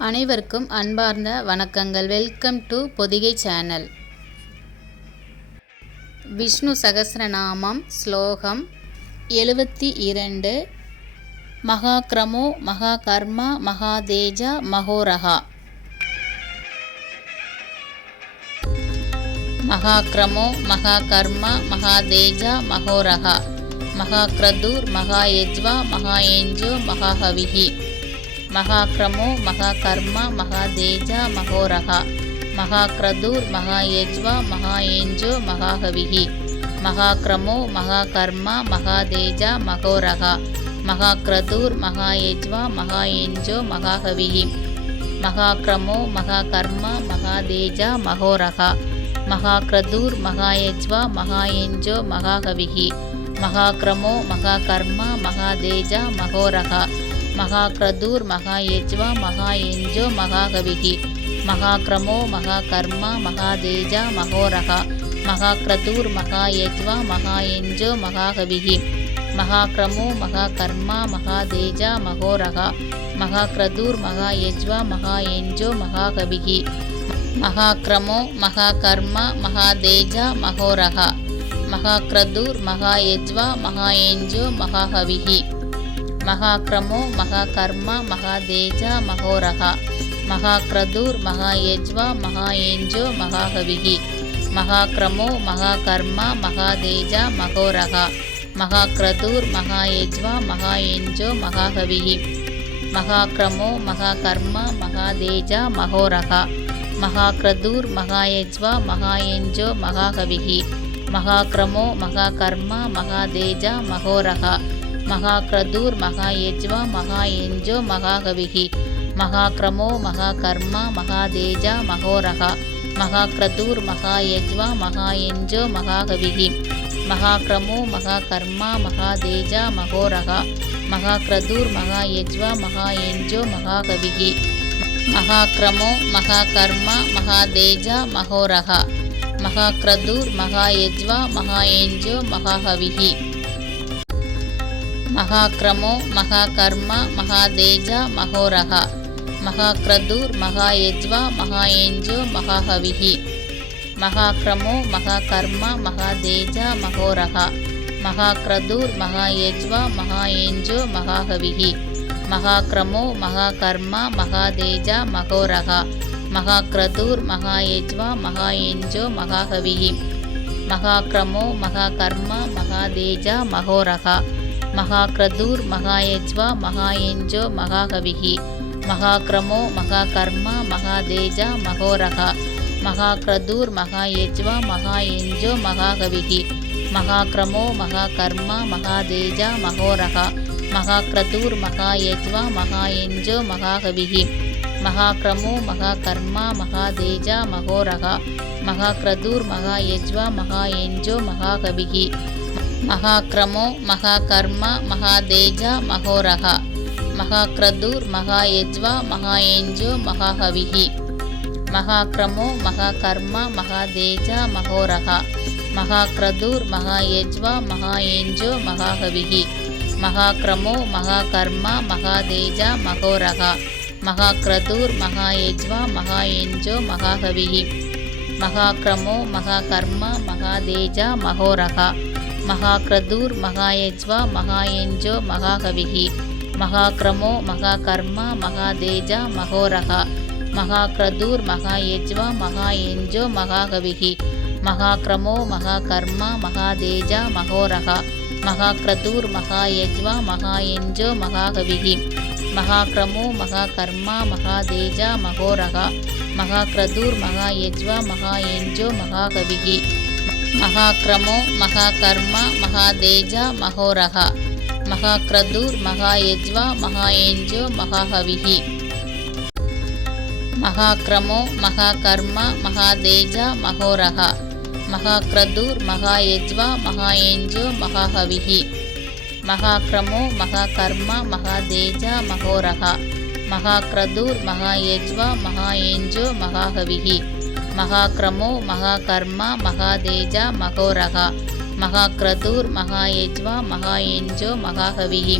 அனைவருக்கும் அன்பார்ந்த வணக்கங்கள். Welcome to Podhigai channel. Vishnu Sahasranamam ஸ்லோகம் 72. மகாக்ரமோ மகாகர்ம மகாதேஜ மகோரஹா. மகாக்ரமோ மகாகர்ம மகாதேஜ மகோரஹா. மகாக்ரதுர் மகாயஜ்வா மகாயேஞ்சோ மகாஹவிஹி. மகாக்ரமோ மகாகர்ம மகாதேஜ மகோரஹா. மகாக்ரதுர் மகாயஜ்வா மகாயேஞ்சோ மகாஹவிஹி. மகாக்ரமோ மகாகர்ம மகாதேஜ மகோரஹா. மகாக்ரதுர் மகாயஜ்வா மகாயேஞ்சோ மகாஹவிஹி. மகாக்ரமோ மகாகர்ம மகாதேஜ மகோரஹா. மகாக்ரதுர் மகாயஜ்வா மகாயேஞ்சோ மகாஹவிஹி. மகாக்ரமோ மகாகர்ம மகாதேஜ மகோரஹா. மகாக்ரதுர் மகாயஜ்வா மகாயேஞ்சோ மகாஹவிஹி. மகாக்ரமோ மகாகர்ம மகாதேஜ மகோரஹா. மகாக்ரதுர் மகாயஜ்வா மகாயேஞ்சோ மகாஹவிஹி. மகாக்ரமோ மகாகர்ம மகாதேஜ மகோரஹா. மகாக்ரதுர் மகாயஜ்வா மகாயேஞ்சோ மகாஹவிஹி. மகாக்ரமோ மகாகர்ம மகாதேஜ மகோரஹா. மகாக்ரதுர் மகாயஜ்வா மகாயேஞ்சோ மகாஹவிஹி. மகாக்ரமோ மகாகர்ம மகாதேஜ மகோரஹா. மகாக்ரதுர் மகாயஜ்வா மகாயேஞ்சோ மகாஹவிஹி. மகாக்ரமோ மகாகர்ம மகாதேஜ மகோரஹா. மகாக்ரதுர் மகாயஜ்வா மகாயேஞ்சோ மகாஹவிஹி. மகாக்ரமோ மகாகர்ம மகாதேஜ மகோரஹா. மகாக்ரதுர் மகாயஜ்வா மகாயேஞ்சோ மகாஹவிஹி. மகாக்ரமோ மகாகர்ம மகாதேஜ மகோரஹா. மகாக்ரதுர் மகாயஜ்வா மகாயேஞ்சோ மகாஹவிஹி. மகாக்ரமோ மகாகர்ம மகாதேஜ மகோரஹா. மகாக்ரதுர் மகாயஜ்வா மகாயேஞ்சோ மகாஹவிஹி. மகாக்ரமோ மகாகர்ம மகாதேஜ மகோரஹா. மகாக்ரதுர் மகாயஜ்வா மகாயேஞ்சோ மகாஹவிஹி. மகாக்ரமோ மகாகர்ம மகாதேஜ மகோரஹா. மகாக்ரதுர் மகாயஜ்வா மகாயேஞ்சோ மகாஹவிஹி. மகாக்ரமோ மகாகர்ம மகாதேஜ மகோரஹா. மகாக்ரதுர் மகாயஜ்வா மகாயேஞ்சோ மகாஹவிஹி. மகாக்ரமோ மகாகர்ம மகாதேஜ மகோரஹா. மகாக்ரதுர் மகாயஜ்வா மகாயேஞ்சோ மகாஹவிஹி. மகாக்ரமோ மகாகர்ம மகாதேஜ மகோரஹா. மகாக்ரதுர் மகாயஜ்வா மகாயேஞ்சோ மகாஹவிஹி. மகாக்ரமோ மகாகர்ம மகாதேஜ மகோரஹா. மகாக்ரதுர் மகாயஜ்வா மகாயேஞ்சோ மகாஹவிஹி. மகாக்ரமோ மகாகர்ம மகாதேஜ மகோரஹா. மகாக்ரதுர் மகாயஜ்வா மகாயேஞ்சோ மகாஹவிஹி. மகாக்ரமோ மகாகர்ம மகாதேஜ மகோரஹா. மகாக்ரதுர் மகாயஜ்வா மகாயேஞ்சோ மகாஹவிஹி. மகாக்ரமோ மகாகர்ம மகாதேஜ மகோரஹா. மகாக்ரதுர் மகாயஜ்வா மகாயேஞ்சோ மகாஹவிஹி. மகாக்ரமோ மகாகர்ம மகாதேஜ மகோரஹா. மகாக்ரதுர் மகாயஜ்வா மகாயேஞ்சோ மகாஹவிஹி. மகாக்ரமோ மகாகர்ம மகாதேஜ மகோரஹா. மகாக்ரதுர் மகாயஜ்வா மகாயேஞ்சோ மகாஹவிஹி. மகாக்ரமோ மகாகர்ம மகாதேஜ மகோரஹா. மகாக்ரதுர் மகாயஜ்வா மகாயேஞ்சோ மகாஹவிஹி. மகாக்ரமோ மகாகர்ம மகாதேஜ மகோரஹா. மகாக்ரதுர் மகாயஜ்வா மகாயேஞ்சோ மகாஹவிஹி. மகாக்ரமோ மகாகர்ம மகாதேஜ மகோரஹா. மகாக்ரதுர் மகாயஜ்வா மகாயேஞ்சோ மகாஹவிஹி. மகாக்ரமோ மகாகர்ம மகாதேஜ மகோரஹா. மகாக்ரதுர் மகாயஜ்வா மகாயேஞ்சோ மகாஹவிஹி. மகாக்ரமோ மகாகர்ம மகாதேஜ மகோரஹா. மகாக்ரதுர் மகாயஜ்வா மகாயேஞ்சோ மகாஹவிஹி. மகாக்ரமோ மகாகர்ம மகாதேஜ மகோரஹா. மகாக்ரதுர் மகாயஜ்வா மகாயேஞ்சோ மகாஹவிஹி. மகாக்ரமோ மகாகர்ம மகாதேஜ மகோரஹா. மகாக்ரதுர் மகாயஜ்வா மகாயேஞ்சோ மகாஹவிஹி. மகாக்ரமோ மகாகர்ம மகாதேஜ மகோரஹா. மகாக்ரதுர் மகாயஜ்வா மகாயேஞ்சோ மகாஹவிஹி. மகாக்ரமோ மகாகர்ம மகாதேஜ மகோரஹா. மகாக்ரதுர் மகாயஜ்வா மகாயேஞ்சோ மகாஹவிஹி.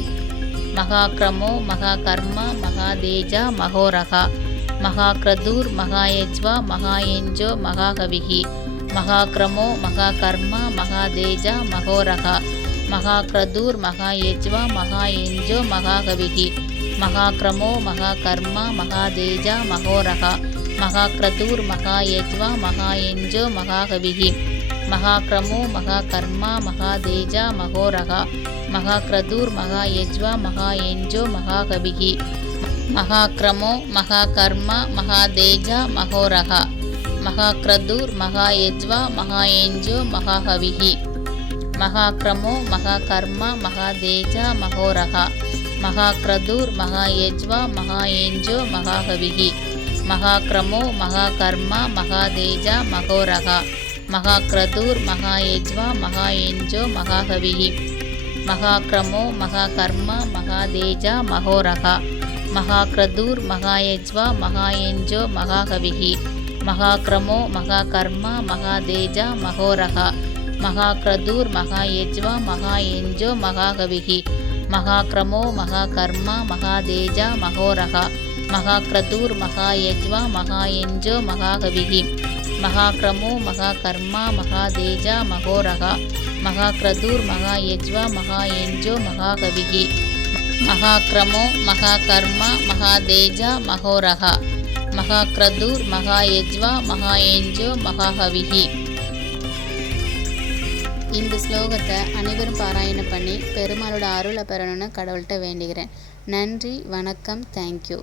மகாக்ரமோ மகாகர்மா மகாதேஜா மகோரகா மகாக்ரதூர் மகாயஜ்வா மகாயஞ்சோ மகாகவிஹி மகாக்ரமோ மகாகர்மா மகாதேஜா மகோரகா மகாக்ரதூர் மகாயஜ்வா மகாயஞ்சோ மகாகவிஹி மகாக்ரமோ மகாகர்மா மகாதேஜா மகோரகா மகாக்ரதூர் மகாயஜ்வா மகாயஞ்சோ மகாகவிஹி மகாக்ரமோ மகாகர்மா மகாதேஜா மகோரகா மகாக்ரதூர் மகாயஜ்வா மகாயஞ்சோ மகாகவிஹி மகாக்ரமோ மகாகர்மா மகாதேஜா மகோரகா மகாக்ரதூர் மகாயஜ்வா மகாயஞ்சோ மகாகவிஹி மகாக்ரமோ மகாகர்மா மகாதேஜா மகோரகா மகாக்ரதூர் மகாயஜ்வா மகாயஞ்சோ மகாகவிஹி மகாக்ரமோ மகாகர்மா மகாதேஜா மகோரகா மகாக்ரதூர் மகாயஜ்வா மகாயஞ்சோ மகாகவிஹி மகாக்ரமோ மகாகர்மா மகாதேஜா மகோரகா மகாக்ரதூர் மகாயஜ்வா மகாயஞ்சோ மகாகவிஹி மகாக்ரமோ மகாகர்மா மகாதேஜா மகோரகா மகாக்ரதூர் மகாயஜ்வா மகாயஞ்சோ மகாகவிஹி மகாக்ரமோ மகாகர்மா மகாதேஜா மகோரகா மகாக்ரதூர் மகாயஜ்வா மகாயஞ்சோ மகாகவிஹி மகாக்ரமோ மகாகர்மா மகாதேஜா மகோரகா மகாக்ரதூர் மகாயஜ்வா மகாயஞ்சோ மகாகவிஹி மகாக்ரமோ மகாகர்மா மகாதேஜா மகோரகா மகாக்ரதூர் மகாயஜ்வா மகாயஞ்சோ மகாகவிஹி. இந்த ஸ்லோகத்தை அனைவரும் பாராயணம் பண்ணி பெருமாளோட அருளை பெறணும்னு கடவுள்கிட்ட வேண்டிக்கிறேன். நன்றி, வணக்கம், தேங்க்யூ.